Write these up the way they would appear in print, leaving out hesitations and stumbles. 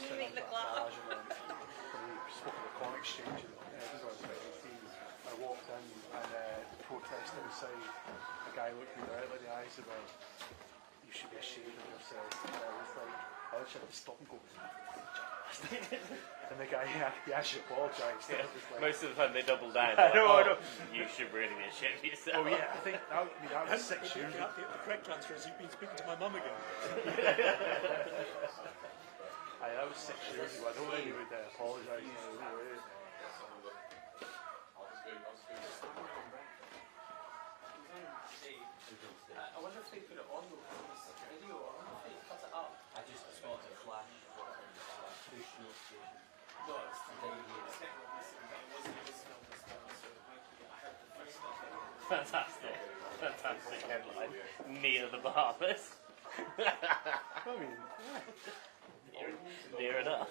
passing on that Farage and then we spoke at the corn exchange in Edinburgh in 2018. I walked in and protested inside. A guy looked me directly in the eyes and went, "You should be ashamed of yourself." And I was like, I just had to stop and go, and the guy, he actually apologised. Yeah. Like, most of the time they double down. I know, like, I know. You should really be ashamed of yourself. Oh yeah, I think that was 6 years ago. The correct answer is you've been speaking to my mum again. That was 6 years ago. I don't think he would apologise now. I wonder if they put it on though, this video. I wonder if they cut it up. I just spotted a flash push notification. No, it's the Fantastic. Fantastic headline. Near the Bahamas. I mean, near enough.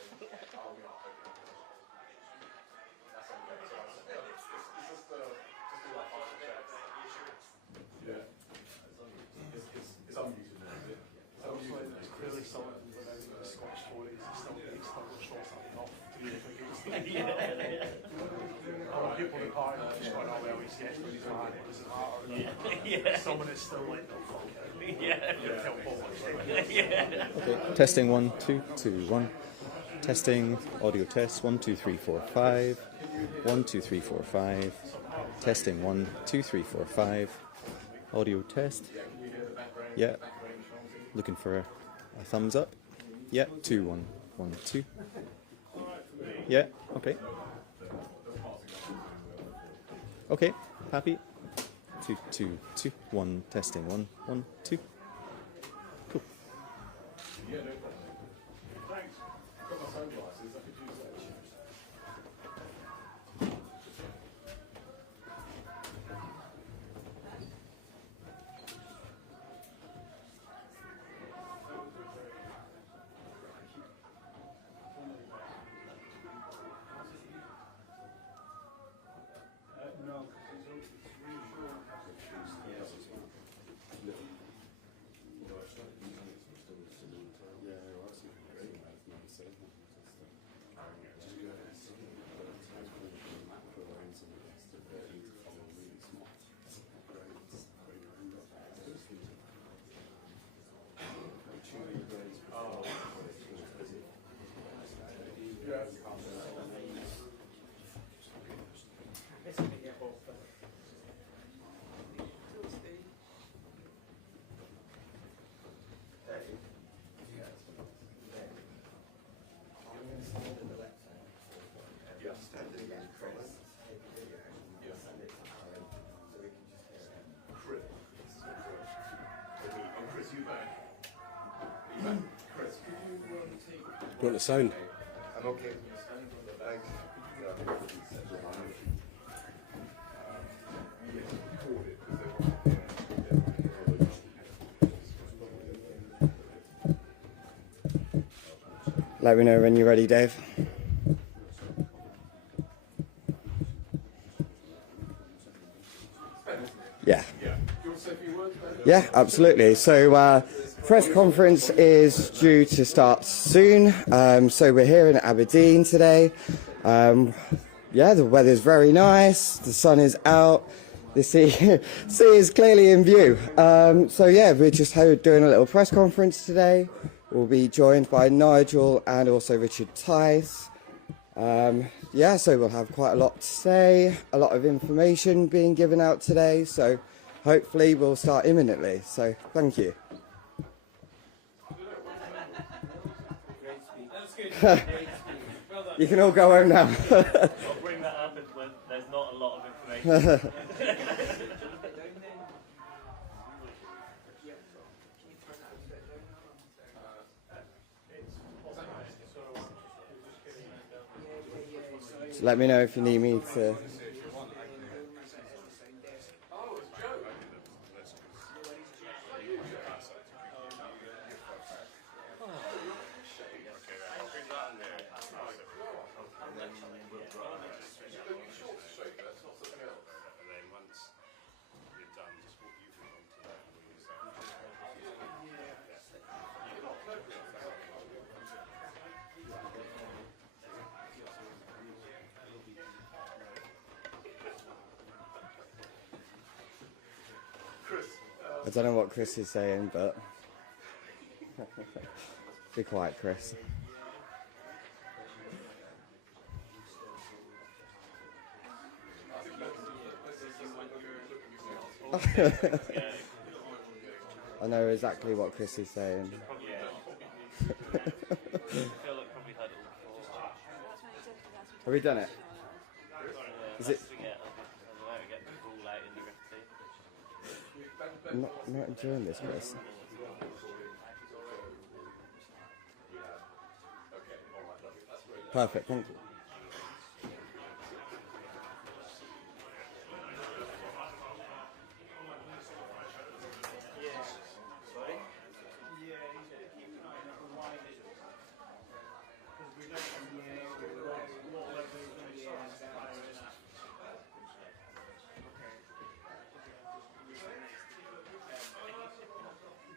it's clearly something within the Scottish Tories. It's still not strong enough to be against them. People in the party are just going, "Oh well, he's yes, but he's mad, it doesn't matter." Yeah. Someone is still like, "No, fuck it." Yeah. Okay, testing 1 2 2 1. Testing audio test 1 2 3 4 5. 1 2 3 4 5. Testing 1 2 3 4 5. Audio test. Yeah. Looking for a thumbs up. Yeah. 2 1 1 2. Yeah. Okay. Okay. Happy. 2 2 2 1. Testing 1 1 2. Cool. Thanks. Got my sunglasses. I could use that. No, because it's really short. Do you want the sound? I'm okay. Thanks. Let me know when you're ready, Dave. Yeah. Yeah, absolutely. So, press conference is due to start soon. So we're here in Aberdeen today. Yeah, the weather's very nice. The sun is out. The sea is clearly in view. So yeah, we're just doing a little press conference today. We'll be joined by Nigel and also Richard Tice. Yeah, so we'll have quite a lot to say, a lot of information being given out today. So hopefully we'll start imminently. So thank you. You can all go home now. I'll bring that up when there's not a lot of information. So let me know if you need me to. I don't know what Chris is saying, but be quiet, Chris. I know exactly what Chris is saying. I feel like probably had it all before. Have we done it? Yeah, Is it? I might get the ball out in the rugby. I'm not enjoying this, Chris. Perfect, thank you.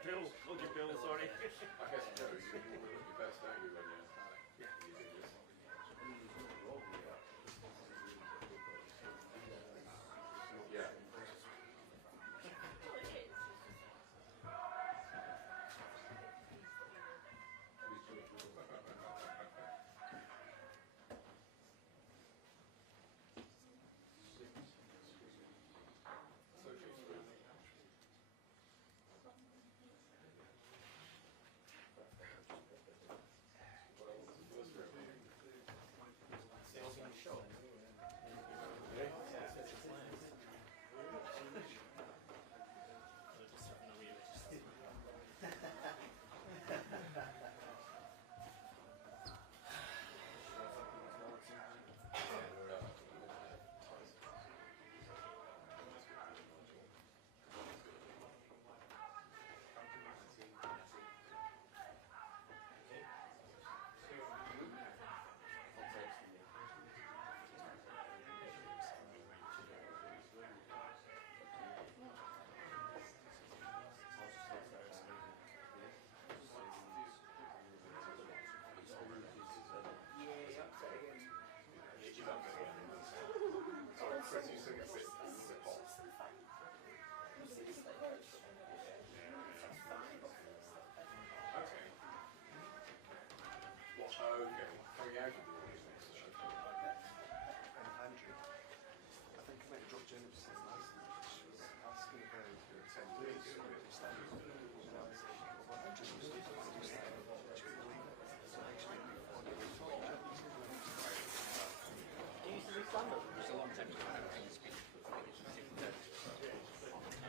Bill, okay, Bill, sorry.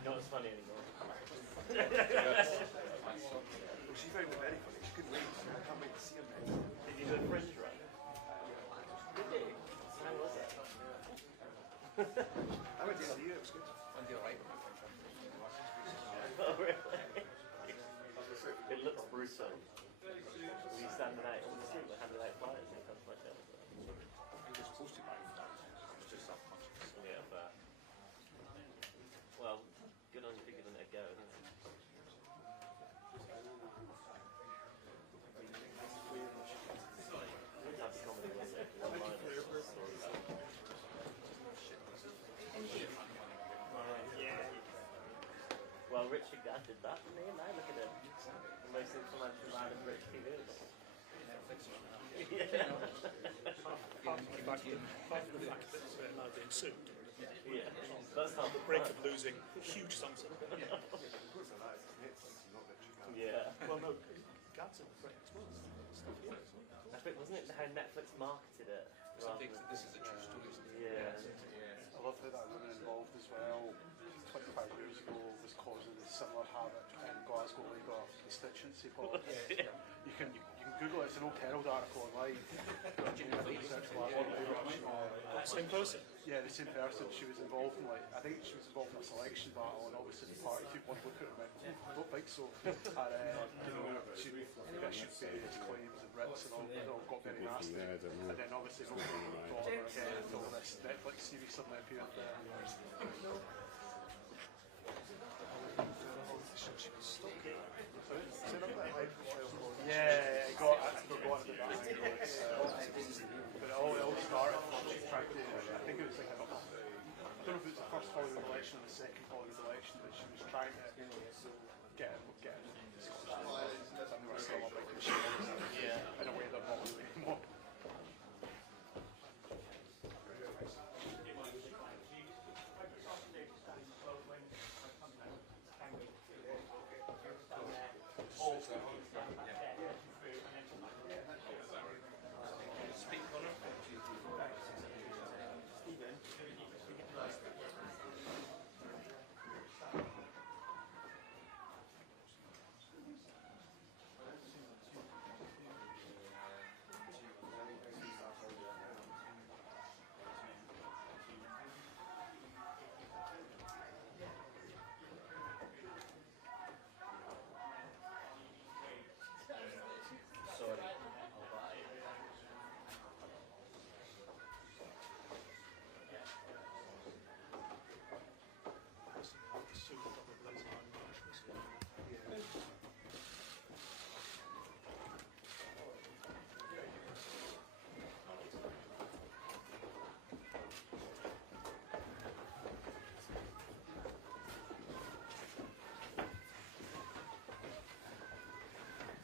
Not as funny anymore. Well, she found it very funny. She couldn't wait. I can't wait to see her next. Did you do a French run? Did you? How was it? I went to see her. It was good. Oh, really? It looks brutal. Were you standing out on the street, like handing out flyers and stuff like that? Yeah, but well, good on you for giving it a go, isn't it? That's comedy, wasn't it? One-liners, stories. Well, Richard did that, didn't he? Now look at him. The most influential man in British TV. Yeah. Apart from the fact that they're now being sued, Yeah. That's not the break of losing huge sums of money. Yeah. Well, no, Gad's in the break as well. I think, wasn't it how Netflix marketed it? This is a true story. Yeah. I love how that woman involved as well 25 years ago was causing a similar havoc in Glasgow Labour constituency politics. You can Google it, it's an old Herald article online. Same person? Yeah, the same person. She was involved in I think she was involved in a selection battle, and obviously the party took one look at her and went, I don't think so. And she issued various claims and writs and all, it all got very nasty. And then obviously nobody got her again until this Netflix series suddenly appeared there. Yeah, it got, I forgot about that. But it all started from she tried to, I think it was I don't know if it was the first Holyrood election or the second Holyrood election, but she was trying to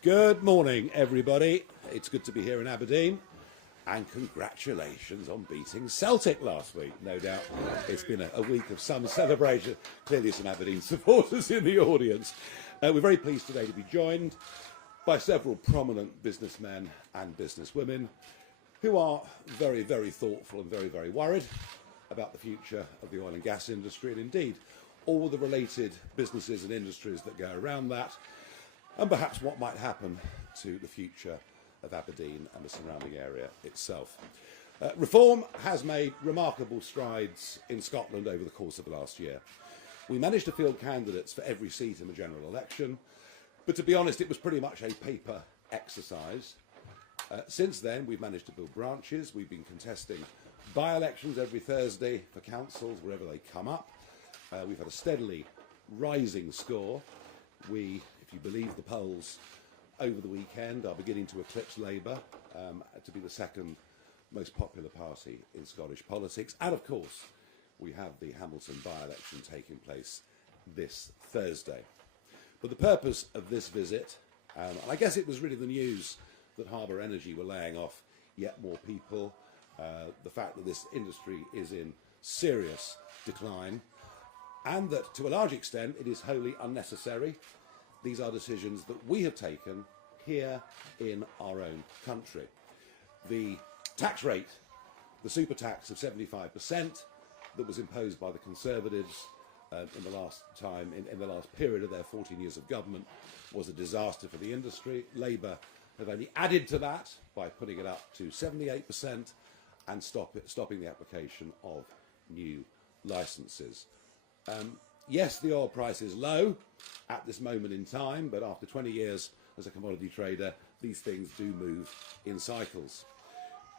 Good morning, everybody. It's good to be here in Aberdeen. And congratulations on beating Celtic last week. No doubt it's been a week of some celebration. Clearly some Aberdeen supporters in the audience. We're very pleased today to be joined by several prominent businessmen and businesswomen who are very, very thoughtful and very, very worried about the future of the oil and gas industry and indeed all the related businesses and industries that go around that, and perhaps what might happen to the future of Aberdeen and the surrounding area itself. Reform has made remarkable strides in Scotland over the course of the last year. We managed to field candidates for every seat in the general election, but to be honest, it was pretty much a paper exercise. Since then, we've managed to build branches. We've been contesting by-elections every Thursday for councils, wherever they come up. We've had a steadily rising score. We, if you believe the polls over the weekend, are beginning to eclipse Labour to be the second most popular party in Scottish politics. And of course, we have the Hamilton by-election taking place this Thursday. But the purpose of this visit, and I guess it was really the news that Harbour Energy were laying off yet more people, the fact that this industry is in serious decline, and that to a large extent it is wholly unnecessary. These are decisions that we have taken here in our own country. The tax rate, the super tax of 75% that was imposed by the Conservatives in the last time, in the last period of their 14 years of government, was a disaster for the industry. Labour have only added to that by putting it up to 78% and stopping the application of new licences. Yes, the oil price is low at this moment in time, but after 20 years as a commodity trader, these things do move in cycles.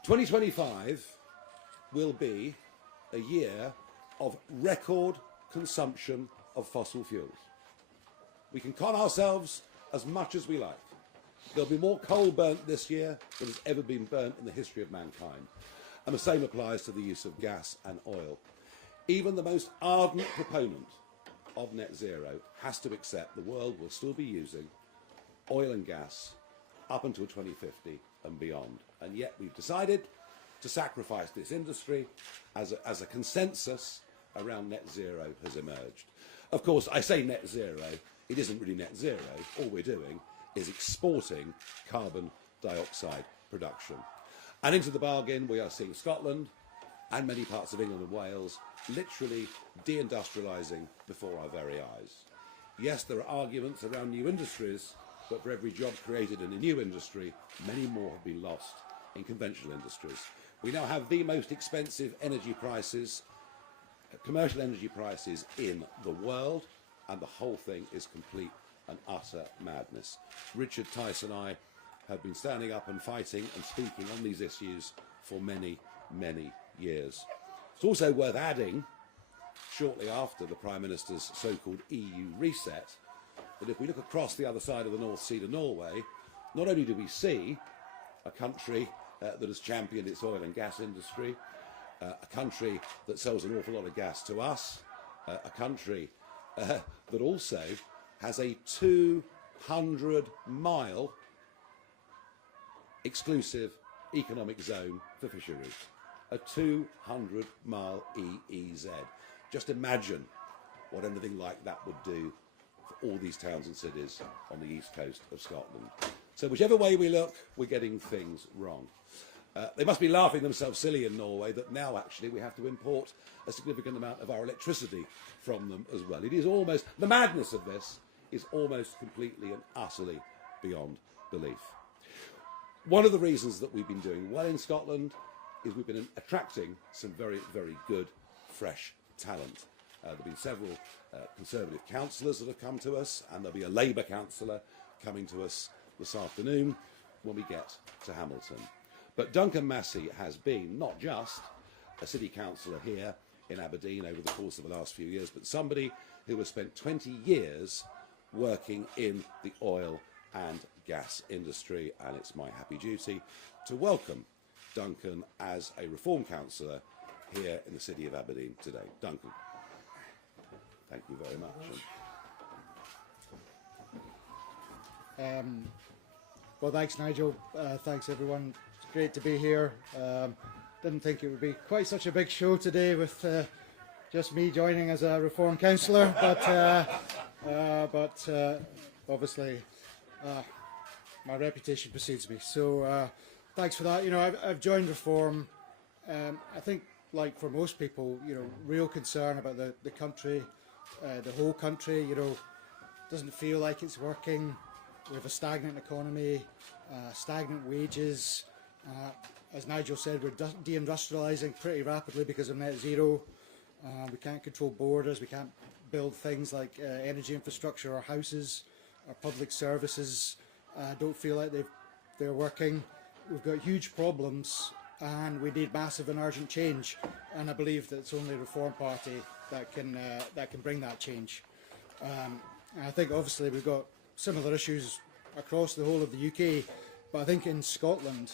2025 will be a year of record consumption of fossil fuels. We can con ourselves as much as we like. There'll be more coal burnt this year than has ever been burnt in the history of mankind. And the same applies to the use of gas and oil. Even the most ardent proponent of net zero has to accept the world will still be using oil and gas up until 2050 and beyond. And yet we've decided to sacrifice this industry as a consensus around net zero has emerged. Of course, I say net zero, it isn't really net zero. All we're doing is exporting carbon dioxide production. And into the bargain, we are seeing Scotland and many parts of England and Wales literally deindustrialising before our very eyes. Yes, there are arguments around new industries, but for every job created in a new industry, many more have been lost in conventional industries. We now have the most expensive energy prices, commercial energy prices in the world, and the whole thing is complete and utter madness. Richard Tice and I have been standing up and fighting and speaking on these issues for many, many years. It's also worth adding, shortly after the Prime Minister's so-called EU reset, that if we look across the other side of the North Sea to Norway, not only do we see a country that has championed its oil and gas industry, a country that sells an awful lot of gas to us, a country that also has a 200-mile exclusive economic zone for fisheries. A 200-mile EEZ. Just imagine what anything like that would do for all these towns and cities on the east coast of Scotland. So whichever way we look, we're getting things wrong. They must be laughing themselves silly in Norway that now actually we have to import a significant amount of our electricity from them as well. It is almost, the madness of this is almost completely and utterly beyond belief. One of the reasons that we've been doing well in Scotland is we've been attracting some very, very good, fresh talent. There have been several Conservative councillors that have come to us, and there'll be a Labour councillor coming to us this afternoon when we get to Hamilton. But Duncan Massey has been not just a city councillor here in Aberdeen over the course of the last few years, but somebody who has spent 20 years working in the oil and gas industry, and it's my happy duty to welcome Duncan as a Reform councillor here in the city of Aberdeen today. Duncan, thank you very much. Well, thanks, Nigel. Thanks, everyone. It's great to be here. Didn't think it would be quite such a big show today with just me joining as a Reform councillor, but obviously my reputation precedes me. So thanks for that. You know, I've joined Reform. I think, like for most people, you know, real concern about the country, the whole country. You know, doesn't feel like it's working. We have a stagnant economy, stagnant wages. As Nigel said, we're deindustrialising pretty rapidly because of net zero. We can't control borders. We can't build things like energy infrastructure or houses or public services. Don't feel like they're working. We've got huge problems and we need massive and urgent change. And I believe that it's only the Reform Party that can bring that change. And I think obviously we've got similar issues across the whole of the UK, but I think in Scotland,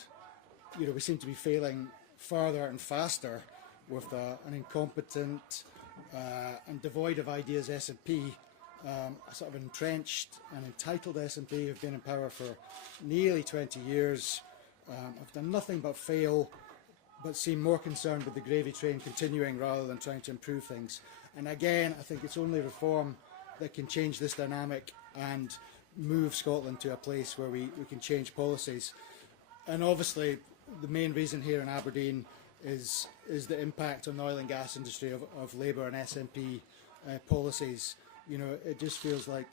you know, we seem to be failing further and faster with an incompetent and devoid of ideas SNP, a sort of entrenched and entitled SNP who've been in power for nearly 20 years, have done nothing but fail, but seem more concerned with the gravy train continuing rather than trying to improve things. And again, I think it's only Reform that can change this dynamic and move Scotland to a place where we can change policies. And obviously the main reason here in Aberdeen is the impact on the oil and gas industry of Labour and SNP policies. You know, it just feels like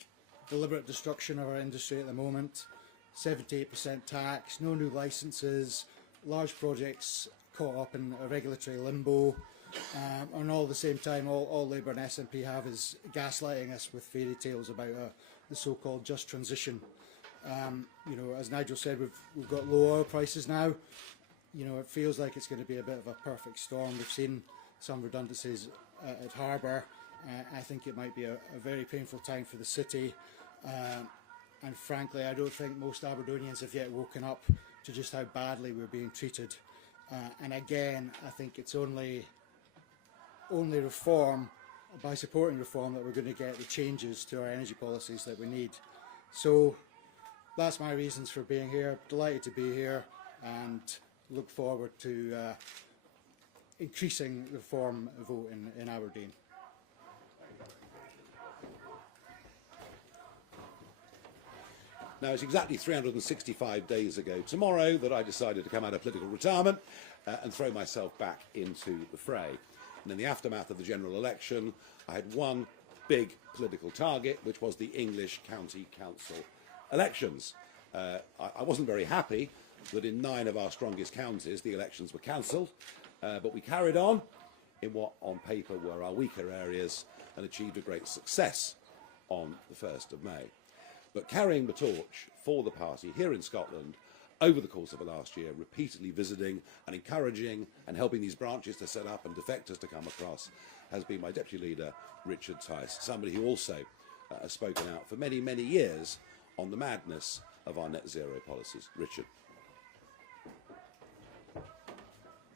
deliberate destruction of our industry at the moment. 78% tax, no new licences, large projects caught up in a regulatory limbo, and all at the same time all Labour and SNP have is gaslighting us with fairy tales about the so-called just transition. You know, as Nigel said, we've got low oil prices now. You know, it feels like it's going to be a bit of a perfect storm. We've seen some redundancies at Harbour. I think it might be a very painful time for the city. And frankly, I don't think most Aberdonians have yet woken up to just how badly we're being treated. And again, I think it's only Reform, by supporting Reform, that we're going to get the changes to our energy policies that we need. So that's my reasons for being here. Delighted to be here and look forward to increasing the Reform vote in Aberdeen. Now, it's exactly 365 days ago tomorrow that I decided to come out of political retirement and throw myself back into the fray. And in the aftermath of the general election, I had one big political target, which was the English County Council elections. I wasn't very happy that in 9 of our strongest counties the elections were cancelled, but we carried on in what on paper were our weaker areas and achieved a great success on the 1st of May. But carrying the torch for the party here in Scotland over the course of the last year, repeatedly visiting and encouraging and helping these branches to set up and defectors to come across, has been my deputy leader, Richard Tice, somebody who also has spoken out for many, many years on the madness of our net zero policies. Richard.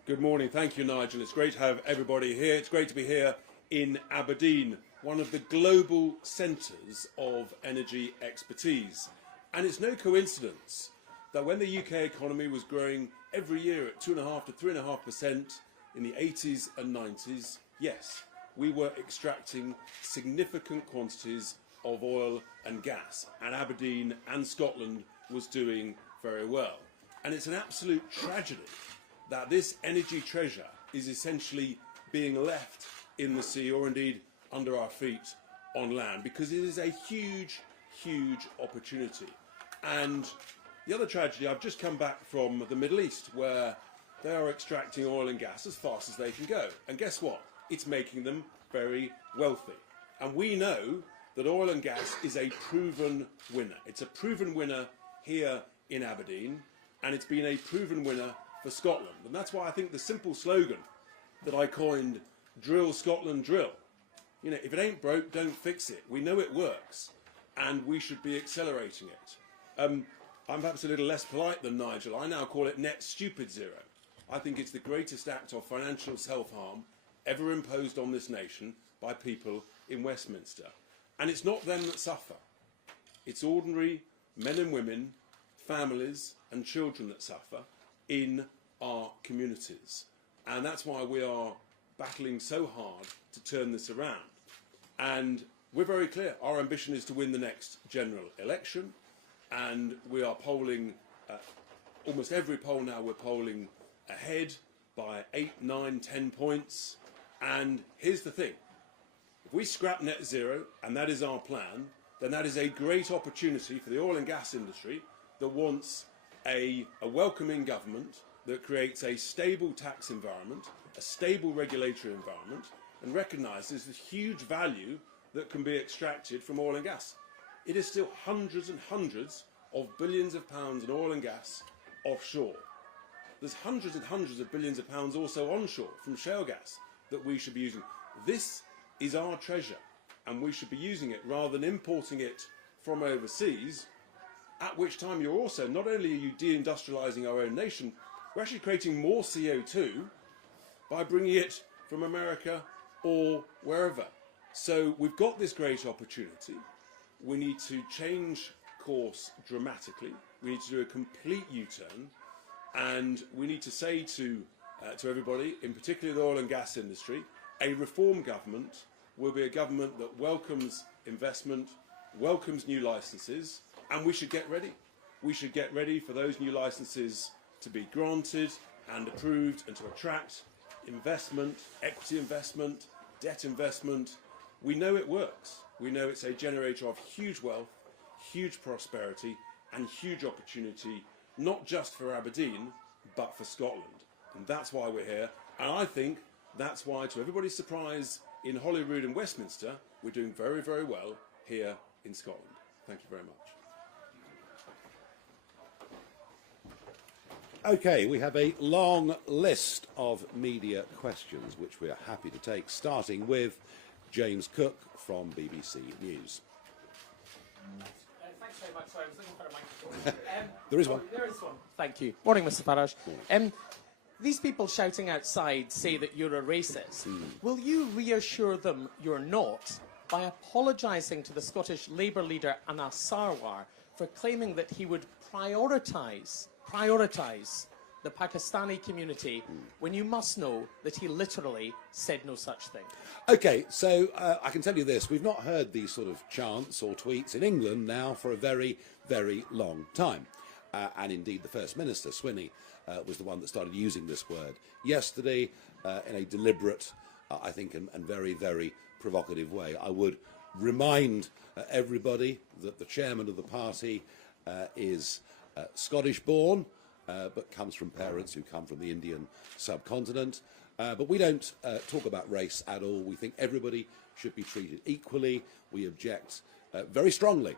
Good morning. Thank you, Nigel. It's great to have everybody here. It's great to be here in Aberdeen, one of the global centres of energy expertise. And it's no coincidence that when the UK economy was growing every year at 2.5 to 3.5% in the 80s and 90s, yes, we were extracting significant quantities of oil and gas, and Aberdeen and Scotland was doing very well. And it's an absolute tragedy that this energy treasure is essentially being left in the sea, or indeed under our feet on land, because it is a huge, huge opportunity. And the other tragedy, I've just come back from the Middle East, where they are extracting oil and gas as fast as they can go. And guess what? It's making them very wealthy. And we know that oil and gas is a proven winner. It's a proven winner here in Aberdeen, and it's been a proven winner for Scotland. And that's why I think the simple slogan that I coined, "Drill Scotland, drill." You know, if it ain't broke, don't fix it. We know it works, and we should be accelerating it. I'm perhaps a little less polite than Nigel. I now call it net stupid zero. I think it's the greatest act of financial self-harm ever imposed on this nation by people in Westminster. And it's not them that suffer. It's ordinary men and women families and children that suffer in our communities. And that's why we are battling so hard to turn this around. And we're very clear, our ambition is to win the next general election, and we are polling, almost every poll now we're polling ahead by 8, 9, 10 points. And here's the thing, if we scrap net zero, and that is our plan, then that is a great opportunity for the oil and gas industry that wants a welcoming government that creates a stable tax environment, a stable regulatory environment, and recognises the huge value that can be extracted from oil and gas. It is still hundreds and hundreds of billions of pounds in oil and gas offshore. There's hundreds and hundreds of billions of pounds also onshore from shale gas that we should be using. This is our treasure, and we should be using it rather than importing it from overseas, at which time you're also, not only are you deindustrialising our own nation, we're actually creating more CO2 by bringing it from America or wherever. So we've got this great opportunity. We need to change course dramatically. We need to do a complete U-turn, and we need to say to everybody, in particular the oil and gas industry, a reform government will be a government that welcomes investment, welcomes new licences, and we should get ready. We should get ready for those new licences to be granted and approved and to attract investment, equity investment, debt investment. We know it works. We know it's a generator of huge wealth, huge prosperity and huge opportunity, not just for Aberdeen, but for Scotland. And that's why we're here. And I think that's why, to everybody's surprise, in Holyrood and Westminster, we're doing very, very well here in Scotland. Thank you very much. Okay, we have a long list of media questions which we are happy to take, starting with James Cook from BBC News. Thanks very much. Sorry, I was looking for a microphone. There is one. There is one. Thank you. Morning, Mr. Farage. These people shouting outside say that you're a racist. Will you reassure them you're not by apologising to the Scottish Labour leader Anas Sarwar for claiming that he would prioritise the Pakistani community when you must know that he literally said no such thing? Okay, so I can tell you this. We've not heard these sort of chants or tweets in England now for a very, very long time. And indeed, the First Minister, Swinney, was the one that started using this word yesterday in a deliberate, I think, and very, very provocative way. I would remind everybody that the chairman of the party is Scottish-born, but comes from parents who come from the Indian subcontinent. But we don't talk about race at all. We think everybody should be treated equally. We object very strongly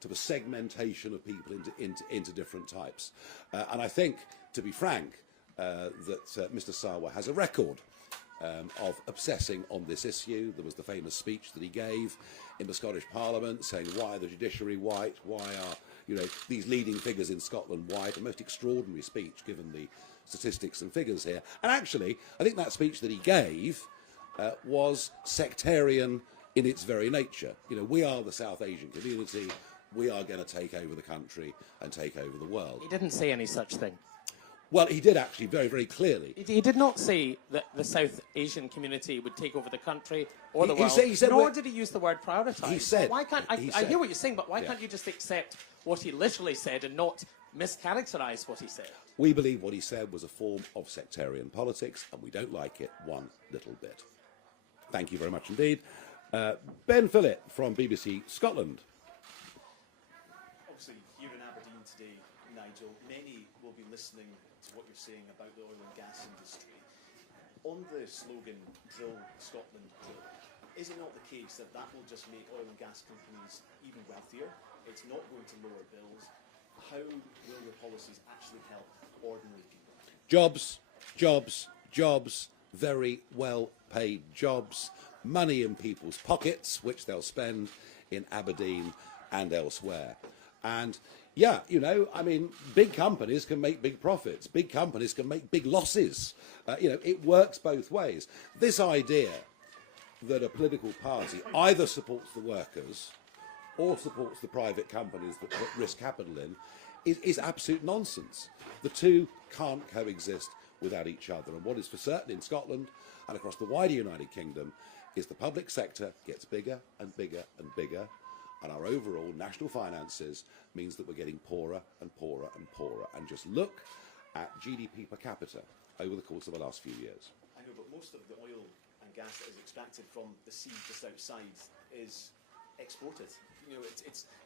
to the segmentation of people into different types. And I think, to be frank, that Mr. Sarwar has a record of obsessing on this issue. There was the famous speech that he gave in the Scottish Parliament saying, why the judiciary white? Why are these leading figures in Scotland white? A most extraordinary speech given the statistics and figures here. And actually, I think that speech that he gave was sectarian in its very nature. We are the South Asian community. We are going to take over the country and take over the world. He didn't say any such thing. Well, he did actually very, very clearly. He did not say that the South Asian community would take over the country or the world. He said, nor did he use the word prioritise. He said. Why can't I hear what you're saying, but why can't you just accept what he literally said and not mischaracterise what he said? We believe what he said was a form of sectarian politics, and we don't like it one little bit. Thank you very much indeed. Ben Phillip from BBC Scotland. Obviously, here in Aberdeen today, Nigel, many will be listening to what you're saying about the oil and gas industry. On the slogan, Drill Scotland, Drill, is it not the case that that will just make oil and gas companies even wealthier? It's not going to lower bills. How will your policies actually help ordinary people? Jobs, jobs, jobs, very well-paid jobs, money in people's pockets, which they'll spend in Aberdeen and elsewhere. And yeah, big companies can make big profits. Big companies can make big losses. It works both ways. This idea that a political party either supports the workers or supports the private companies that put risk capital in is absolute nonsense. The two can't coexist without each other. And what is for certain in Scotland and across the wider United Kingdom is the public sector gets bigger and bigger and bigger, and our overall national finances means that we're getting poorer and poorer and poorer. And just look at GDP per capita over the course of the last few years. I know, but most of the oil and gas that is extracted from the sea just outside is exported. You know,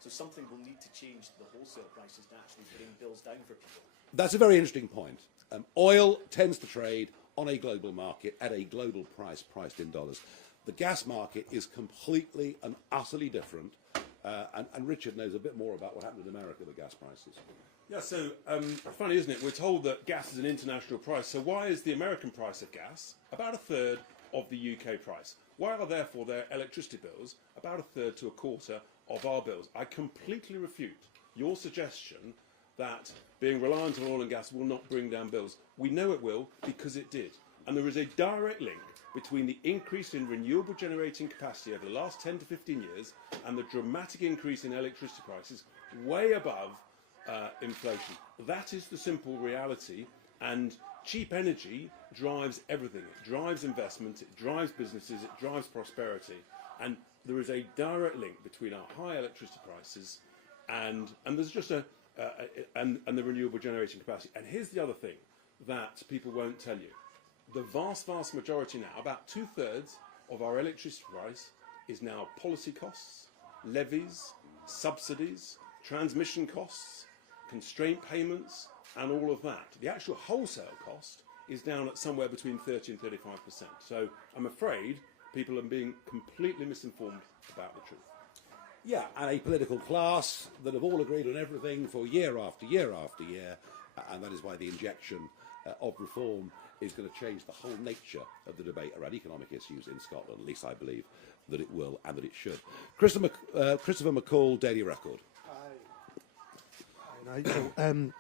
so something will need to change the wholesale prices to actually bring bills down for people. That's a very interesting point. Oil tends to trade on a global market at a global price priced in dollars. The gas market is completely and utterly different, and Richard knows a bit more about what happened in America with gas prices. Yeah, so funny, isn't it? We're told that gas is an international price, so why is the American price of gas about a third of the UK price? Why are therefore their electricity bills about a third to a quarter of our bills? I completely refute your suggestion that being reliant on oil and gas will not bring down bills. We know it will because it did. And there is a direct link between the increase in renewable generating capacity over the last 10 to 15 years and the dramatic increase in electricity prices way above inflation. That is the simple reality, and cheap energy drives everything. It drives investment, it drives businesses, it drives prosperity, and there is a direct link between our high electricity prices and there's just and the renewable generating capacity. And here's the other thing that people won't tell you. The vast majority now, about 2/3 of our electricity price is now policy costs, levies, subsidies, transmission costs, constraint payments, and all of that. The actual wholesale cost is down at somewhere between 30 and 35%. So I'm afraid people are being completely misinformed about the truth. Yeah, and a political class that have all agreed on everything for year after year after year, and that is why the injection of reform is going to change the whole nature of the debate around economic issues in Scotland. At least I believe that it will and that it should. Christopher McCall, Daily Record. Hi, Nigel.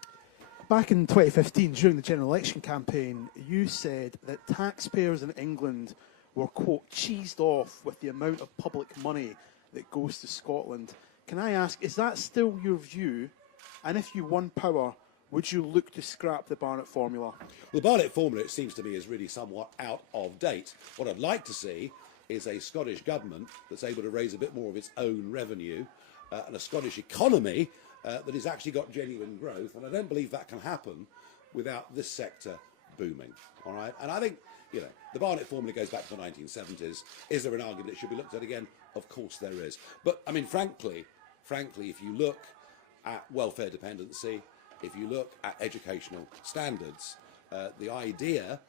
Back in 2015, during the general election campaign, you said that taxpayers in England were, quote, cheesed off with the amount of public money that goes to Scotland. Can I ask, is that still your view? And if you won power, would you look to scrap the Barnett formula? Well, the Barnett formula, it seems to me, is really somewhat out of date. What I'd like to see is a Scottish government that's able to raise a bit more of its own revenue and a Scottish economy that has actually got genuine growth. And I don't believe that can happen without this sector booming. All right? And I think, you know, the Barnett formula goes back to the 1970s. Is there an argument it should be looked at again? Of course there is. But, I mean, frankly, if you look at welfare dependency, if you look at educational standards, the idea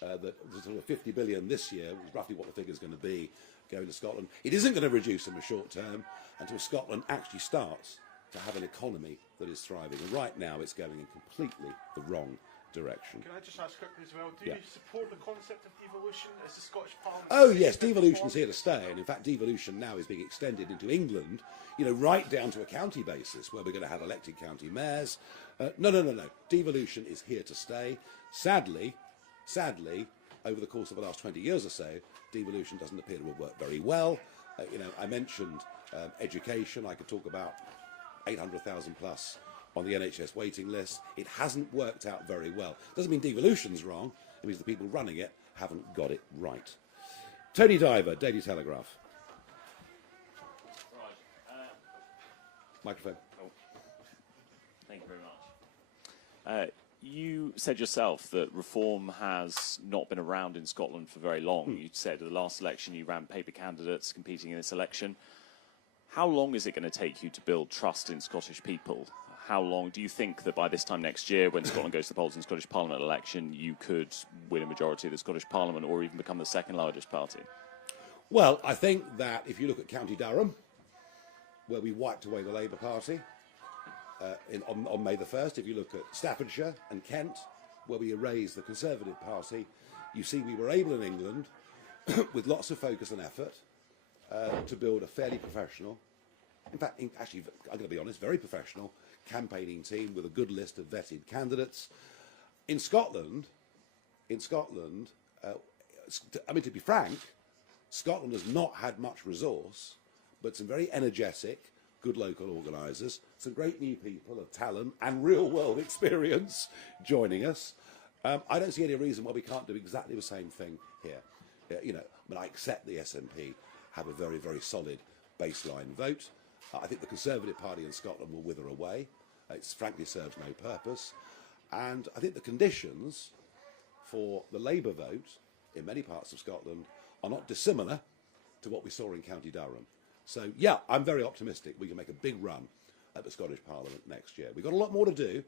that sort of 50 billion this year, which is roughly what the figure is going to be, going to Scotland, it isn't going to reduce in the short term until Scotland actually starts to have an economy that is thriving. And right now it's going in completely the wrong direction. Can I just ask quickly as well, do Yeah. you support the concept of devolution as the Scottish Parliament? Oh yes, devolution's here to stay, and in fact devolution now is being extended into England, you know, right down to a county basis where we're going to have elected county mayors. No. Devolution is here to stay. Sadly, over the course of the last 20 years or so, devolution doesn't appear to have worked very well. You know, I mentioned education. I could talk about 800,000 plus on the NHS waiting list. It hasn't worked out very well. Doesn't mean devolution's wrong. It means the people running it haven't got it right. Tony Diver, Daily Telegraph. Right. Microphone. Thank you very much. You said yourself that reform has not been around in Scotland for very long. You said at the last election you ran paper candidates competing in this election. How long is it going to take you to build trust in Scottish people? How long do you think that by this time next year, when Scotland goes to the polls in the Scottish Parliament election, you could win a majority of the Scottish Parliament or even become the second largest party? Well, I think that if you look at County Durham, where we wiped away the Labour Party on May the 1st, if you look at Staffordshire and Kent, where we erased the Conservative Party, you see we were able in England, with lots of focus and effort, to build a fairly professional, in fact, actually, I'm going to be honest, very professional campaigning team with a good list of vetted candidates. In Scotland, I mean, to be frank, Scotland has not had much resource, but some very energetic, good local organisers, some great new people of talent and real-world experience joining us. I don't see any reason why we can't do exactly the same thing here. You know, I mean, I accept the SNP have a very, very solid baseline vote. I think the Conservative Party in Scotland will wither away. It frankly serves no purpose. And I think the conditions for the Labour vote in many parts of Scotland are not dissimilar to what we saw in County Durham. So, yeah, I'm very optimistic we can make a big run at the Scottish Parliament next year. We've got a lot more to do. You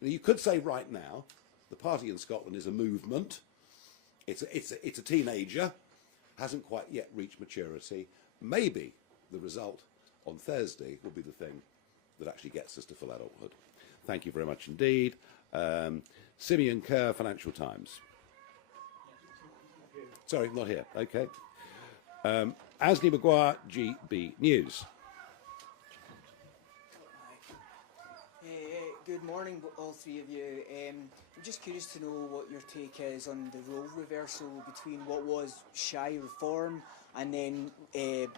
know, you could say right now the party in Scotland is a movement. It's a teenager, hasn't quite yet reached maturity. Maybe the result on Thursday will be the thing that actually gets us to full adulthood. Thank you very much indeed. Simeon Kerr, Financial Times. Sorry, not here. Okay. Ashley Maguire, GB News. Good morning, all three of you. I'm just curious to know what your take is on the role reversal between what was shy reform and then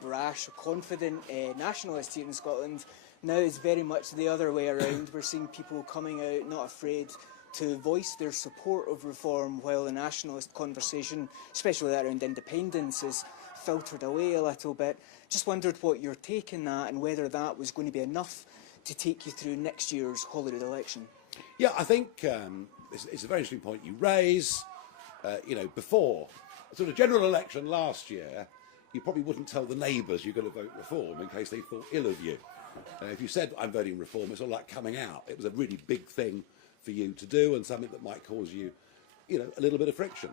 brash, confident nationalists here in Scotland. Now it's very much the other way around. We're seeing people coming out not afraid to voice their support of reform, while the nationalist conversation, especially that around independence, is filtered away a little bit. Just wondered what your take on that and whether that was going to be enough to take you through next year's Holyrood election. Yeah, I think it's a very interesting point you raise. You know, before a sort of general election last year, you probably wouldn't tell the neighbours you're going to vote reform in case they thought ill of you. If you said, I'm voting reform, it's all like coming out. It was a really big thing for you to do and something that might cause you, you know, a little bit of friction.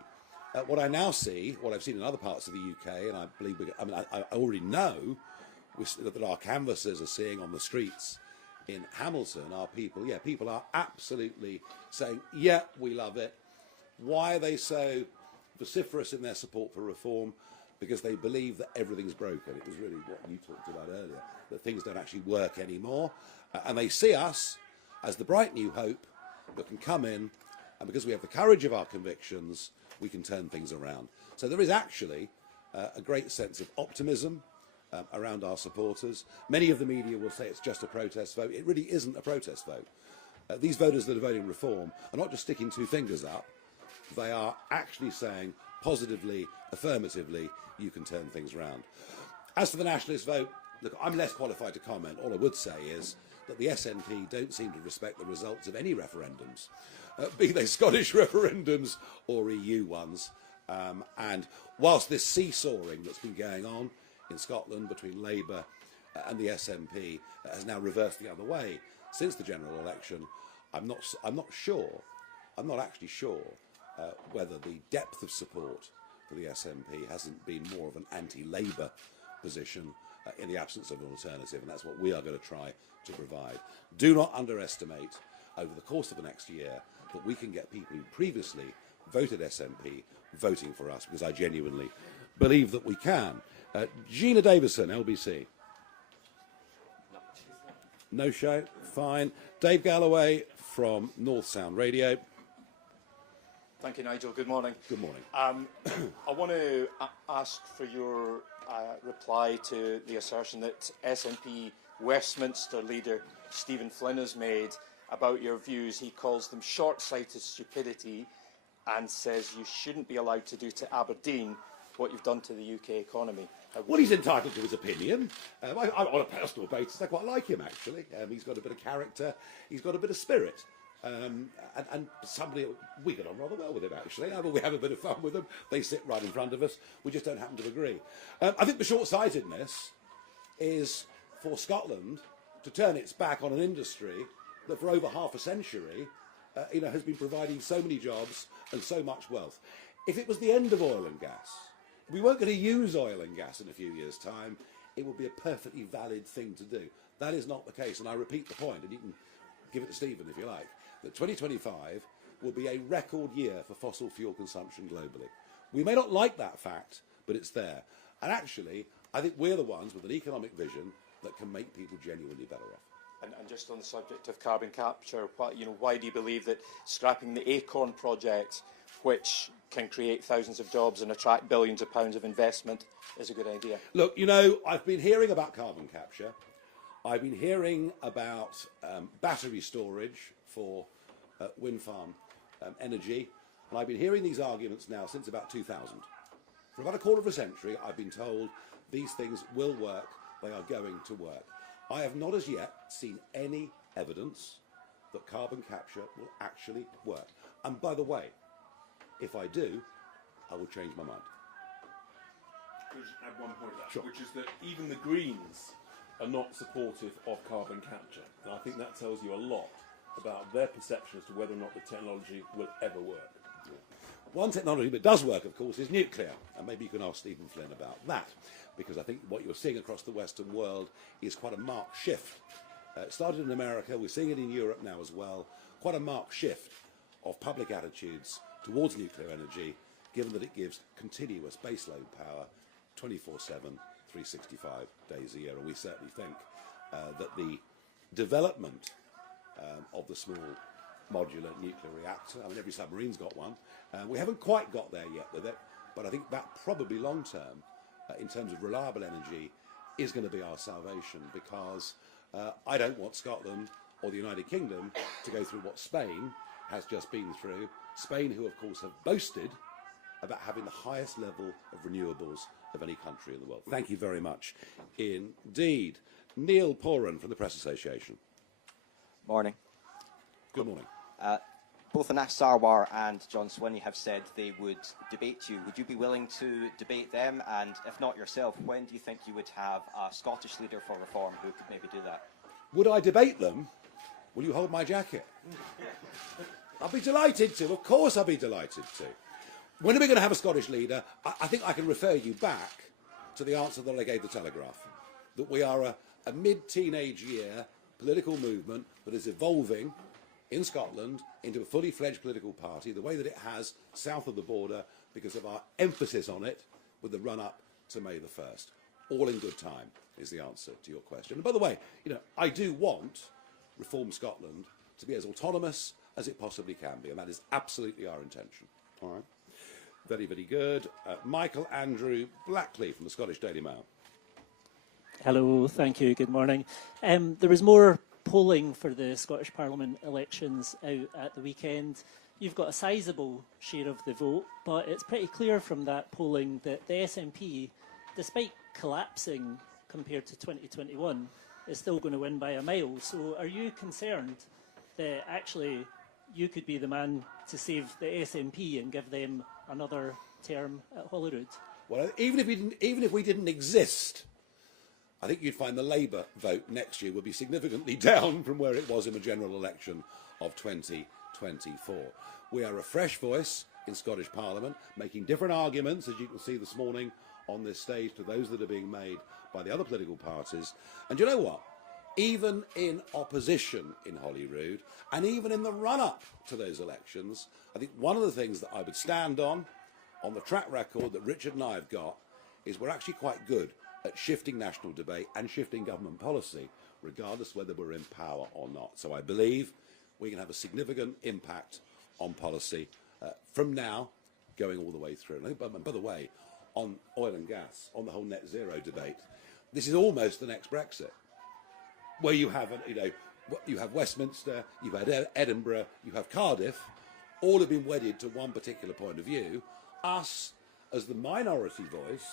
What I now see, what I've seen in other parts of the UK, and I believe, I already know that our canvassers are seeing on the streets in Hamilton are people, people are absolutely saying, yeah, we love it. Why are they so vociferous in their support for reform? Because they believe that everything's broken. It was really what you talked about earlier, that things don't actually work anymore. And they see us as the bright new hope that can come in, and because we have the courage of our convictions, we can turn things around. So there is actually a great sense of optimism around our supporters. Many of the media will say it's just a protest vote. It really isn't a protest vote. These voters that are voting reform are not just sticking two fingers up, they are actually saying positively, affirmatively, you can turn things around. As for the nationalist vote, look, I'm less qualified to comment. All I would say is that the SNP don't seem to respect the results of any referendums, be they Scottish referendums or EU ones. And whilst this seesawing that's been going on in Scotland between Labour and the SNP has now reversed the other way since the general election, I'm not actually sure whether the depth of support for the SNP hasn't been more of an anti-Labour position in the absence of an alternative, and that's what we are going to try to provide. Do not underestimate over the course of the next year that we can get people who previously voted SNP voting for us, because I genuinely believe that we can. Gina Davison, LBC. No show? Fine. Dave Galloway from North Sound Radio. Thank you, Nigel. Good morning. Good morning. I want to ask for your reply to the assertion that SNP Westminster leader Stephen Flynn has made about your views. He calls them short-sighted stupidity and says you shouldn't be allowed to do to Aberdeen what you've done to the UK economy. Well, he's entitled to his opinion. On a personal basis, I quite like him, actually. He's got a bit of character. He's got a bit of spirit. And somebody, we get on rather well with him, actually. We have a bit of fun with them. They sit right in front of us. We just don't happen to agree. I think the short-sightedness is for Scotland to turn its back on an industry that for over half a century has been providing so many jobs and so much wealth. If it was the end of oil and gas, if we weren't going to use oil and gas in a few years' time, it would be a perfectly valid thing to do. That is not the case, and I repeat the point, and you can give it to Stephen if you like, that 2025 will be a record year for fossil fuel consumption globally. We may not like that fact, but it's there. And actually, I think we're the ones with an economic vision that can make people genuinely better off. And just on the subject of carbon capture, why do you believe that scrapping the Acorn project, which can create thousands of jobs and attract billions of pounds of investment, is a good idea? Look, I've been hearing about carbon capture. I've been hearing about battery storage for wind farm energy, and I've been hearing these arguments now since about 2000. For about a quarter of a century, I've been told these things will work, they are going to work. I have not as yet seen any evidence that carbon capture will actually work. And by the way, if I do, I will change my mind. Could I just add one point to that, Sure. which is that even the Greens are not supportive of carbon capture. And I think that tells you a lot about their perception as to whether or not the technology will ever work. One technology that does work, of course, is nuclear, and maybe you can ask Stephen Flynn about that, because I think what you're seeing across the Western world is quite a marked shift. It started in America, we're seeing it in Europe now as well, quite a marked shift of public attitudes towards nuclear energy, given that it gives continuous baseload power 24/7, 365 days a year, and we certainly think that the development of the small modular nuclear reactor, I mean every submarine's got one, we haven't quite got there yet with it, but I think that probably long term, in terms of reliable energy, is going to be our salvation, because I don't want Scotland or the United Kingdom to go through what Spain has just been through. Spain, who of course have boasted about having the highest level of renewables of any country in the world. Thank you very much indeed. Neil Poran from the Press Association. Morning. Good morning. Both Anas Sarwar and John Swinney have said they would debate you. Would you be willing to debate them? And if not yourself, when do you think you would have a Scottish leader for reform who could maybe do that? Would I debate them? Will you hold my jacket? I'll be delighted to. Of course I'll be delighted to. When are we going to have a Scottish leader? I think I can refer you back to the answer that I gave the Telegraph, that we are a mid-teenage year political movement that is evolving in Scotland into a fully fledged political party, the way that it has south of the border, because of our emphasis on it with the run-up to May the 1st. All in good time is the answer to your question. And by the way, you know, I do want Reform Scotland to be as autonomous as it possibly can be, and that is absolutely our intention. All right. Very, very good. Michael Andrew Blackley from the Scottish Daily Mail. Hello, thank you. Good morning. There was more polling for the Scottish Parliament elections out at the weekend. You've got a sizable share of the vote, but it's pretty clear from that polling that the SNP, despite collapsing compared to 2021, is still going to win by a mile. So are you concerned that actually you could be the man to save the SNP and give them another term at Holyrood? Well, even if we didn't exist, I think you'd find the Labour vote next year would be significantly down from where it was in the general election of 2024. We are a fresh voice in Scottish Parliament, making different arguments, as you can see this morning on this stage, to those that are being made by the other political parties. And you know what? Even in opposition in Holyrood, and even in the run-up to those elections, I think one of the things that I would stand on the track record that Richard and I have got, is we're actually quite good at shifting national debate and shifting government policy, regardless whether we're in power or not. So I believe we can have a significant impact on policy from now going all the way through. And by the way, on oil and gas, on the whole net zero debate, this is almost the next Brexit, where you have, you have Westminster, you've had Edinburgh, you have Cardiff, all have been wedded to one particular point of view. Us, as the minority voice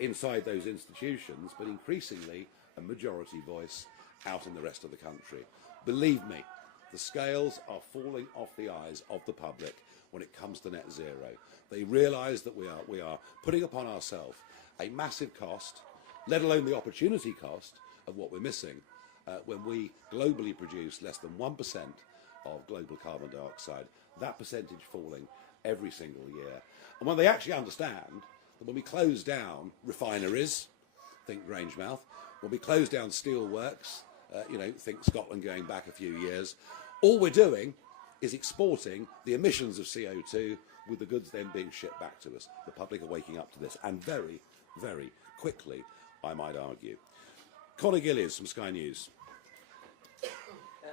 inside those institutions, but increasingly a majority voice out in the rest of the country. Believe me, the scales are falling off the eyes of the public when it comes to net zero. They realise that we are putting upon ourselves a massive cost, let alone the opportunity cost of what we're missing when we globally produce less than 1% of global carbon dioxide, that percentage falling every single year. And when they actually understand that when we close down refineries, think Grangemouth, when we close down steelworks, think Scotland going back a few years, all we're doing is exporting the emissions of CO2 with the goods then being shipped back to us. The public are waking up to this, and very, very quickly, I might argue. Conor Gillies from Sky News.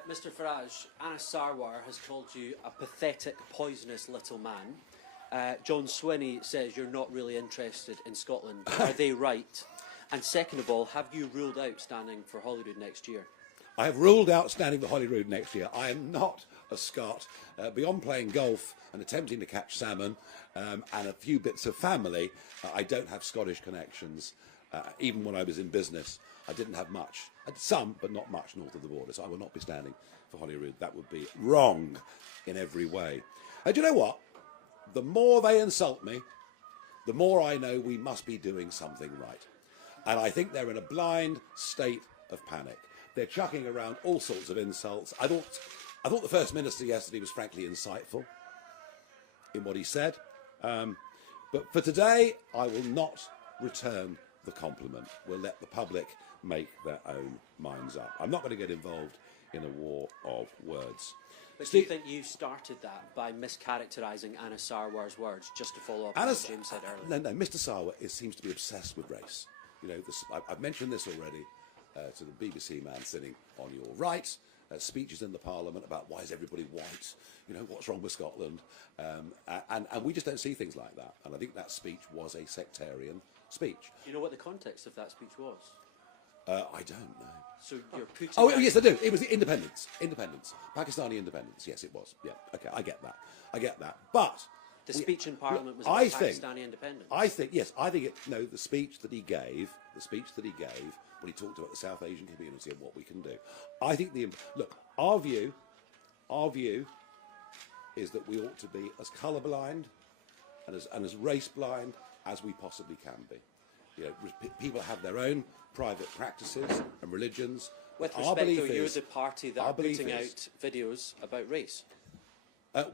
Mr Farage, Anas Sarwar has called you a pathetic, poisonous little man. John Swinney says you're not really interested in Scotland. Are they right? And second of all, have you ruled out standing for Holyrood next year? I have ruled out standing for Holyrood next year. I am not a Scot. Beyond playing golf and attempting to catch salmon and a few bits of family, I don't have Scottish connections. Even when I was in business, I didn't have much. I had some, but not much north of the border. So I will not be standing for Holyrood. That would be wrong in every way. Do you know what? The more they insult me, the more I know we must be doing something right. And I think they're in a blind state of panic. They're chucking around all sorts of insults. I thought the First Minister yesterday was frankly insightful in what he said. But for today, I will not return the compliment. We'll let the public make their own minds up. I'm not going to get involved in a war of words. But do you think you started that by mischaracterising Anas Sarwar's words, just to follow up on what James said earlier? No, Mr. Sarwar seems to be obsessed with race. You know, I've mentioned this already to the BBC man sitting on your right. Speeches in the Parliament about why is everybody white? You know, what's wrong with Scotland? And we just don't see things like that. And I think that speech was a sectarian speech. Do you know what the context of that speech was? I don't know. So you're putting... Oh, yes, I do. It was the independence. Pakistani independence. Yes, it was. Yeah, okay, I get that. But... The speech in Parliament was about Pakistani independence. I think the speech that he gave, when he talked about the South Asian community and what we can do. I think our view is that we ought to be as colourblind and as race blind as we possibly can be. You know, people have their own private practices and religions. With respect, though, you're the party that are putting out videos about race.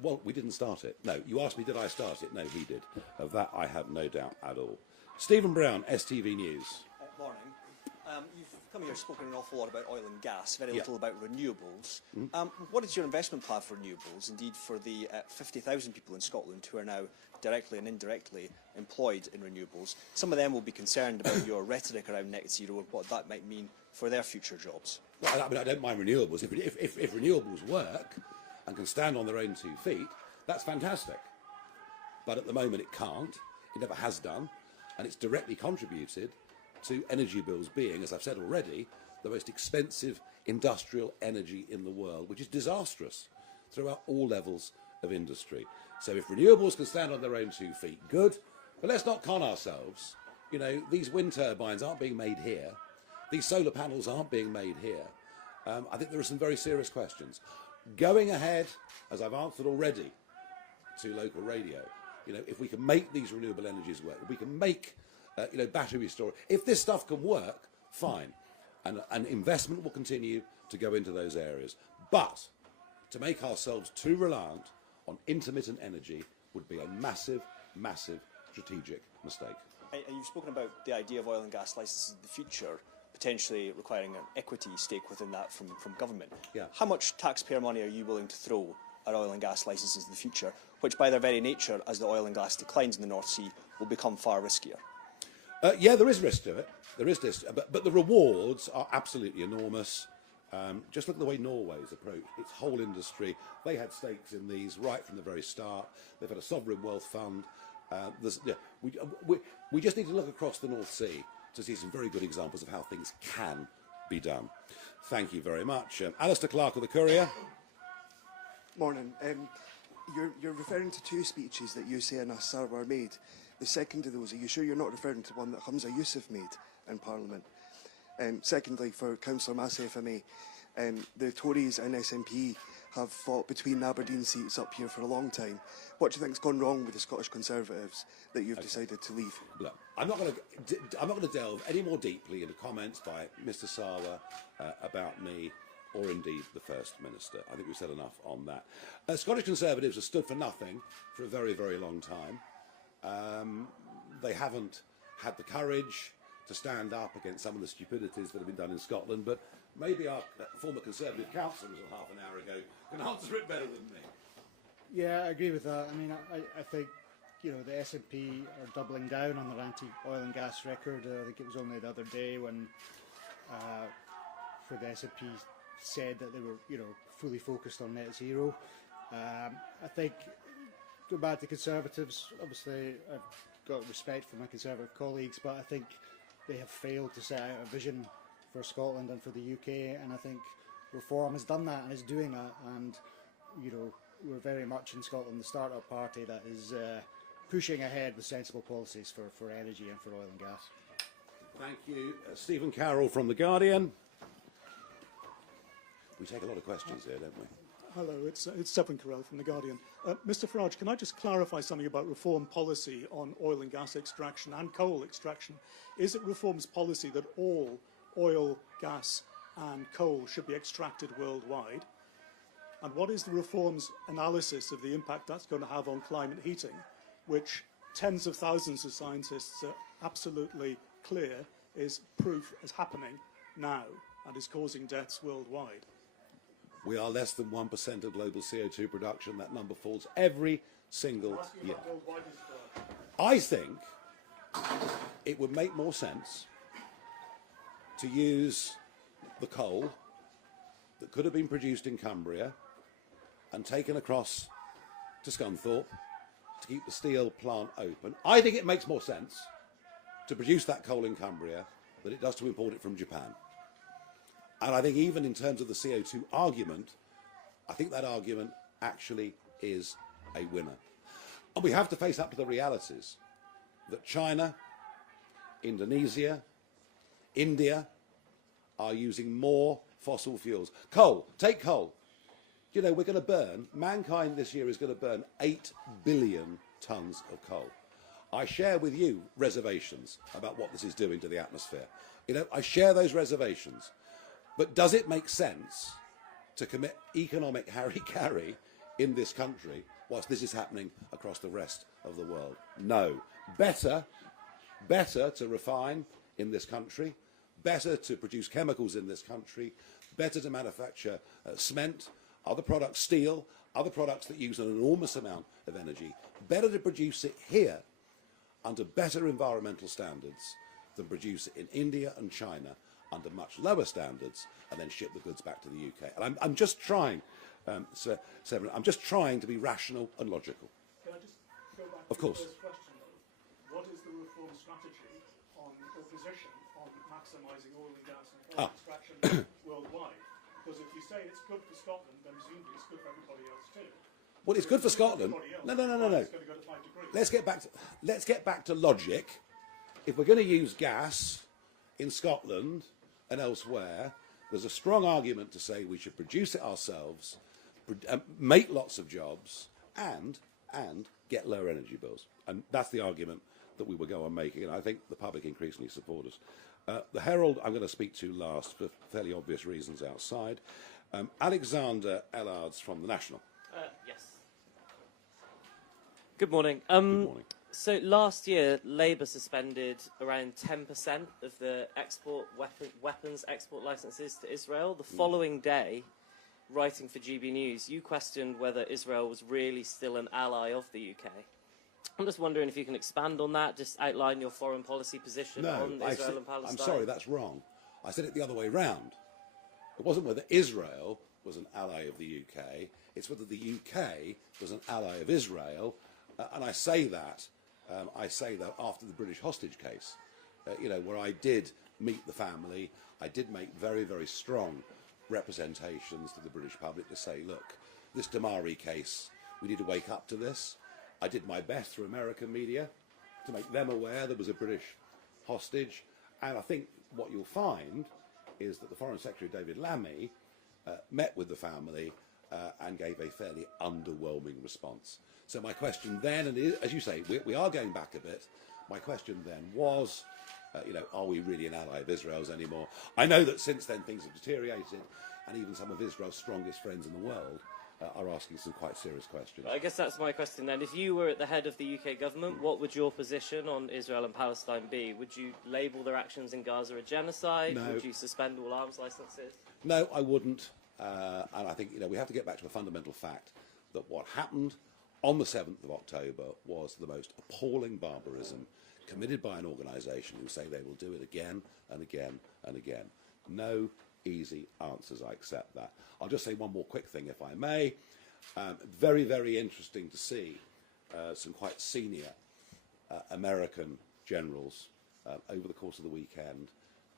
Well, we didn't start it. No, you asked me, did I start it? No, he did. Of that, I have no doubt at all. Stephen Brown, STV News. Morning. You've come here spoken an awful lot about oil and gas, very little about renewables. What is your investment plan for renewables? Indeed, for the 50,000 people in Scotland who are now directly and indirectly employed in renewables, some of them will be concerned about your rhetoric around net zero and what that might mean for their future jobs. Well, I mean, I don't mind renewables. If renewables work and can stand on their own 2 feet, that's fantastic. But at the moment it can't, it never has done, and it's directly contributed to energy bills being, as I've said already, the most expensive industrial energy in the world, which is disastrous throughout all levels of industry. So if renewables can stand on their own 2 feet, good, but let's not con ourselves. You know, these wind turbines aren't being made here, these solar panels aren't being made here. I think there are some very serious questions. Going ahead, as I've answered already to local radio, you know, if we can make these renewable energies work, if we can make, battery storage, if this stuff can work, fine, and investment will continue to go into those areas. But to make ourselves too reliant on intermittent energy would be a massive, massive strategic mistake. And you've spoken about the idea of oil and gas licences in the future, potentially requiring an equity stake within that from government. Yeah. How much taxpayer money are you willing to throw at oil and gas licences in the future, which by their very nature, as the oil and gas declines in the North Sea, will become far riskier? Yeah, there is risk to it. There is this, but the rewards are absolutely enormous. Just look at the way Norway's approached its whole industry. They had stakes in these right from the very start. They've had a sovereign wealth fund. We just need to look across the North Sea to see some very good examples of how things can be done. Thank you very much. Alistair Clark of the Courier. Morning. You're referring to 2 speeches that you say Anas Sarwar made. The second of those, are you sure you're not referring to one that Hamza Yousaf made in Parliament? Secondly, for Councillor Massey, if I may, the Tories and SNP have fought between Aberdeen seats up here for a long time. What do you think's gone wrong with the Scottish Conservatives that you've decided to leave? Look, I'm not going to delve any more deeply into comments by Mr. Sarwar about me, or indeed the First Minister. I think we've said enough on that. Scottish Conservatives have stood for nothing for a very, very long time. They haven't had the courage to stand up against some of the stupidities that have been done in Scotland, but maybe our former Conservative councillor until half an hour ago can answer it better than me. Yeah, I agree with that. I mean, I think, the SNP are doubling down on their anti-oil and gas record. I think it was only the other day when the SNP said that they were, fully focused on net zero. I think, go back to Conservatives, obviously I've got respect for my Conservative colleagues, but I think they have failed to set out a vision for Scotland and for the UK, and I think Reform has done that and is doing that, and you know, we're very much in Scotland the start-up party that is pushing ahead with sensible policies for energy and for oil and gas. Thank you. Stephen Carroll from The Guardian. We take a lot of questions here, don't we? Hello, it's Stephen Carell from The Guardian. Mr Farage, can I just clarify something about Reform policy on oil and gas extraction and coal extraction? Is it Reform's policy that all oil, gas and coal should be extracted worldwide? And what is the Reform's analysis of the impact that's going to have on climate heating, which tens of thousands of scientists are absolutely clear is proof is happening now and is causing deaths worldwide? We are less than 1% of global CO2 production. That number falls every single year. I think it would make more sense to use the coal that could have been produced in Cumbria and taken across to Scunthorpe to keep the steel plant open. I think it makes more sense to produce that coal in Cumbria than it does to import it from Japan. And I think even in terms of the CO2 argument, I think that argument actually is a winner. And we have to face up to the realities that China, Indonesia, India are using more fossil fuels. Coal, take coal. You know, we're going to burn, mankind this year is going to burn 8 billion tonnes of coal. I share with you reservations about what this is doing to the atmosphere. You know, I share those reservations. But does it make sense to commit economic harry-carry in this country whilst this is happening across the rest of the world? No. Better to refine in this country, better to produce chemicals in this country, better to manufacture cement, other products, steel, other products that use an enormous amount of energy, better to produce it here under better environmental standards than produce it in India and China under much lower standards and then ship the goods back to the UK. And I'm just trying, Sir Severin, I'm just trying to be rational and logical. Can I just go back of to course. the first question, though? What is the Reform strategy on or position on maximising oil and gas and coal extraction worldwide? Because if you say it's good for Scotland, then presumably it's good for everybody else too. Well, it's good for Scotland. No. Let's get back to logic. If we're going to use gas in Scotland and elsewhere, there's a strong argument to say we should produce it ourselves, make lots of jobs, and get lower energy bills. And that's the argument that we will go on making, and I think the public increasingly support us. The Herald I'm going to speak to last for fairly obvious reasons outside. Alexander Ellards from The National. Yes. Good morning. Good morning. So last year, Labour suspended around 10% of the weapons export licences to Israel. The following day, writing for GB News, you questioned whether Israel was really still an ally of the UK. I'm just wondering if you can expand on that, just outline your foreign policy position on Israel and Palestine. I'm sorry, that's wrong. I said it the other way round. It wasn't whether Israel was an ally of the UK, it's whether the UK was an ally of Israel, and I say that after the British hostage case, where I did meet the family, I did make very, very strong representations to the British public to say, look, this Damari case, we need to wake up to this. I did my best through American media to make them aware there was a British hostage, and I think what you'll find is that the Foreign Secretary, David Lammy, met with the family and gave a fairly underwhelming response. So my question then, and as you say, we are going back a bit, my question then was, are we really an ally of Israel's anymore? I know that since then things have deteriorated, and even some of Israel's strongest friends in the world are asking some quite serious questions. I guess that's my question then. If you were at the head of the UK government, what would your position on Israel and Palestine be? Would you label their actions in Gaza a genocide? No. Would you suspend all arms licences? No, I wouldn't. And I think we have to get back to a fundamental fact that what happened on the 7th of October was the most appalling barbarism committed by an organisation who say they will do it again and again and again. No easy answers, I accept that. I'll just say one more quick thing, if I may. Very, very interesting to see some quite senior American generals over the course of the weekend,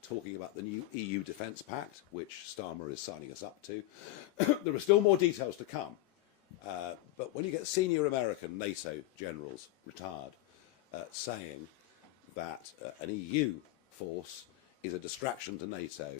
talking about the new EU Defence Pact, which Starmer is signing us up to. There are still more details to come. But when you get senior American NATO generals, retired, saying that an EU force is a distraction to NATO,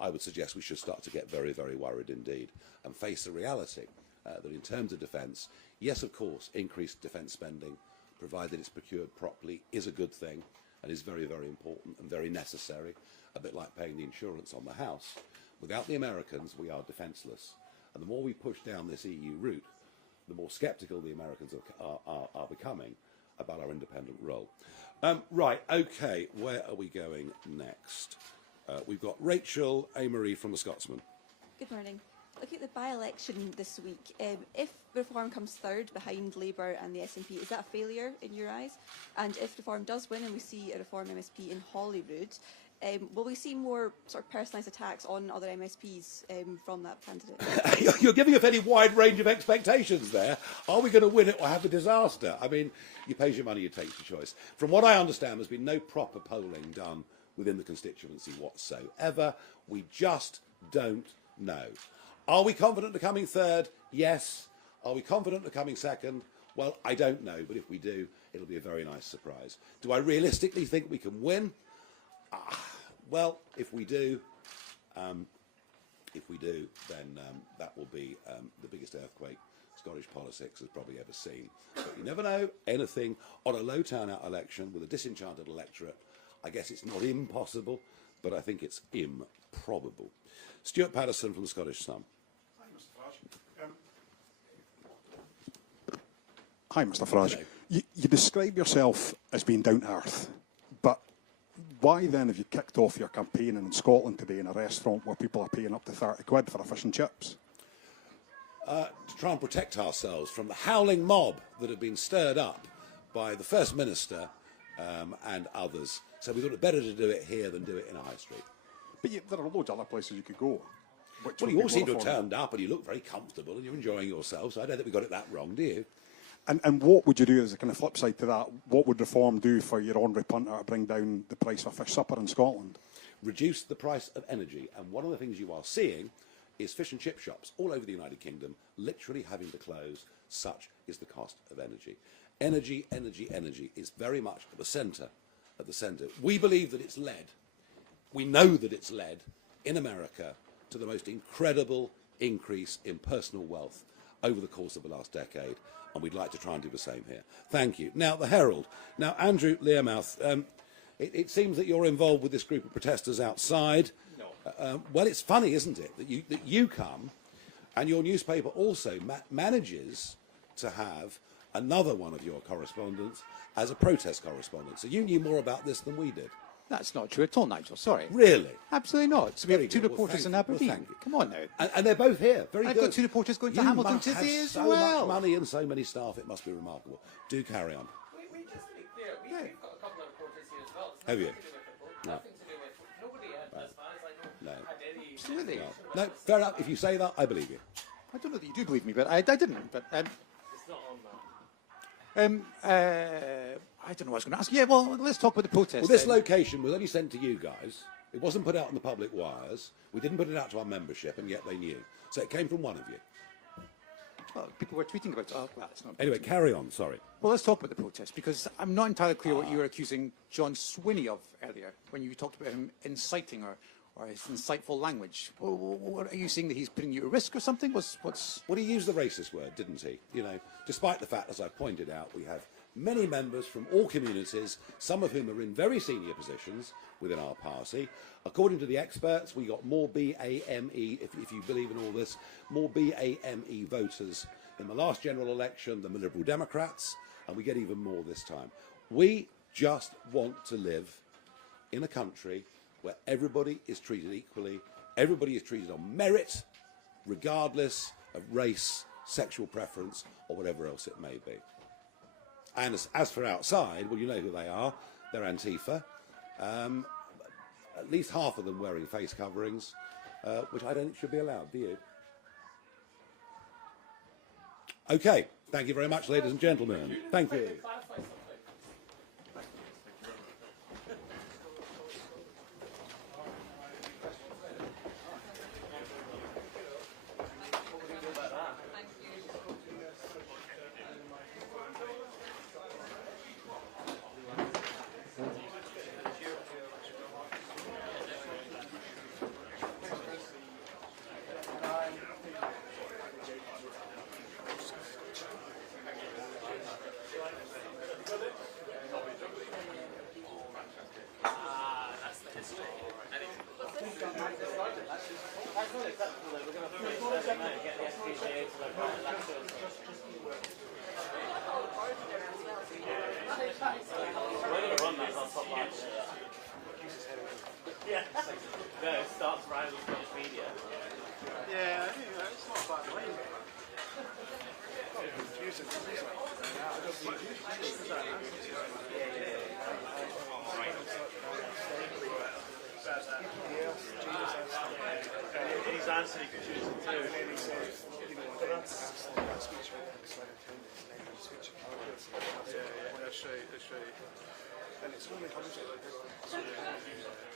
I would suggest we should start to get very, very worried indeed and face the reality that in terms of defence, yes, of course, increased defence spending, provided it's procured properly, is a good thing and is very, very important and very necessary, a bit like paying the insurance on the house. Without the Americans, we are defenceless. And the more we push down this EU route, the more sceptical the Americans are becoming about our independent role. Right, OK, where are we going next? We've got Rachel Amory from the Scotsman. Good morning. Looking at the by-election this week, if Reform comes third behind Labour and the SNP, is that a failure in your eyes? And if Reform does win and we see a Reform MSP in Holyrood, will we see more sort of personalised attacks on other MSPs from that candidate? You're giving a very wide range of expectations there. Are we going to win it or have a disaster? I mean, you pay your money, you take your choice. From what I understand, there's been no proper polling done within the constituency whatsoever. We just don't know. Are we confident of coming third? Yes. Are we confident of coming second? Well, I don't know, but if we do, it'll be a very nice surprise. Do I realistically think we can win? Well, if we do, then that will be the biggest earthquake Scottish politics has probably ever seen. But you never know. Anything on a low turnout election with a disenchanted electorate, I guess it's not impossible, but I think it's improbable. Stuart Patterson from the Scottish Sun. Hi, Mr. Farage. You describe yourself as being down to earth, but why then have you kicked off your campaign in Scotland today in a restaurant where people are paying up to 30 quid for a fish and chips? To try and protect ourselves from the howling mob that have been stirred up by the First Minister and others. So we thought it better to do it here than do it in a high street. But there are loads of other places you could go. Well, you all seem to have turned up and you look very comfortable and you're enjoying yourself, so I don't think we got it that wrong, do you? And what would you do as a kind of flip side to that? What would Reform do for your honorary punter to bring down the price of fish supper in Scotland? Reduce the price of energy. And one of the things you are seeing is fish and chip shops all over the United Kingdom literally having to close. Such is the cost of energy. Energy, energy, energy is very much at the centre. We believe that it's led. We know that it's led in America to the most incredible increase in personal wealth over the course of the last decade, and we'd like to try and do the same here. Thank you. Now, the Herald. Now, Andrew Learmouth, it seems that you're involved with this group of protesters outside. No. Well, it's funny, isn't it, that you come and your newspaper also manages to have another one of your correspondents as a protest correspondent. So you knew more about this than we did. That's not true at all, Nigel. Sorry. Really? Absolutely not. So we have two reporters in Aberdeen. Well, thank you. Come on now. And they're both here. Very I've good. got two reporters going to You Hamilton must today have as so well. much money and so many staff. It must be remarkable. Do carry on. Just to be clear, we've got a couple of reporters here as well. It's Have you? nothing to do with football. No. Nothing to do with nobody, as far as I know, No. had any. Absolutely. No, fair enough. If you say that, I believe you. I don't know that you do believe me, but I didn't. But It's not on that. I don't know what I was going to ask. Yeah, well, let's talk about the protest. Well, this then. location was only sent to you guys. It wasn't put out on the public wires. We didn't put it out to our membership, and yet they knew. So it came from one of you. Well, people were tweeting about it. Oh, well, it's not. Anyway, carry on. Sorry. Well, let's talk about the protest, because I'm not entirely clear what you were accusing John Swinney of earlier when you talked about him inciting or his insightful language. What, are you saying that he's putting you at risk or something? What's? Well, he used the racist word, didn't he? You know, despite the fact, as I pointed out, we have many members from all communities, some of whom are in very senior positions within our party. According to the experts, we got more BAME, if you believe in all this, more BAME voters in the last general election than the Liberal Democrats, and we get even more this time. We just want to live in a country where everybody is treated equally, everybody is treated on merit, regardless of race, sexual preference, or whatever else it may be. And as for outside, well, you know who they are. They're Antifa. At least half of them wearing face coverings, which I don't think should be allowed, do you? OK, thank you very much, ladies and gentlemen. Thank you. Yeah. No, it starts right with Scottish media. Yeah, I think it's not a bad line. Confusing. He's answering confusing too. And then he says, you know, that speech with him, so and then switch it over. Yeah, that's right, that's right. And it's only 100.